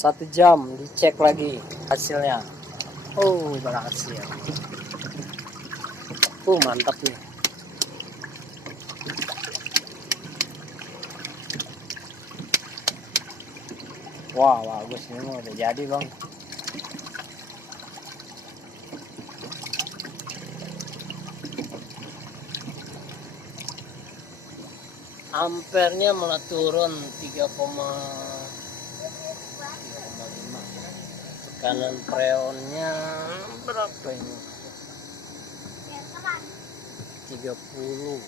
1 jam dicek lagi hasilnya. Oh, berhasil. Mantap nih. Wah, bagus, ini mah udah jadi, Bang. Ampernya malah turun 3,5. Tekanan freonnya berapa ini? 30.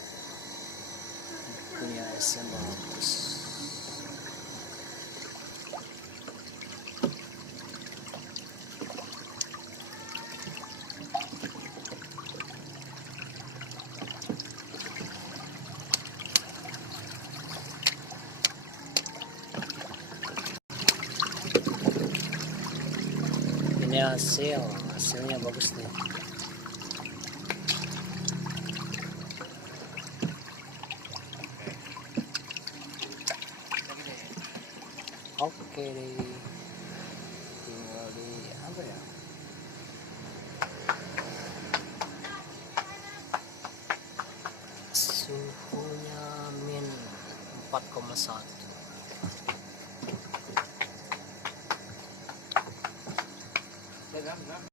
Punya SM bagus. Ini hasilnya bagus nih. Oke deh, tinggal di apa ya, suhunya -4,1.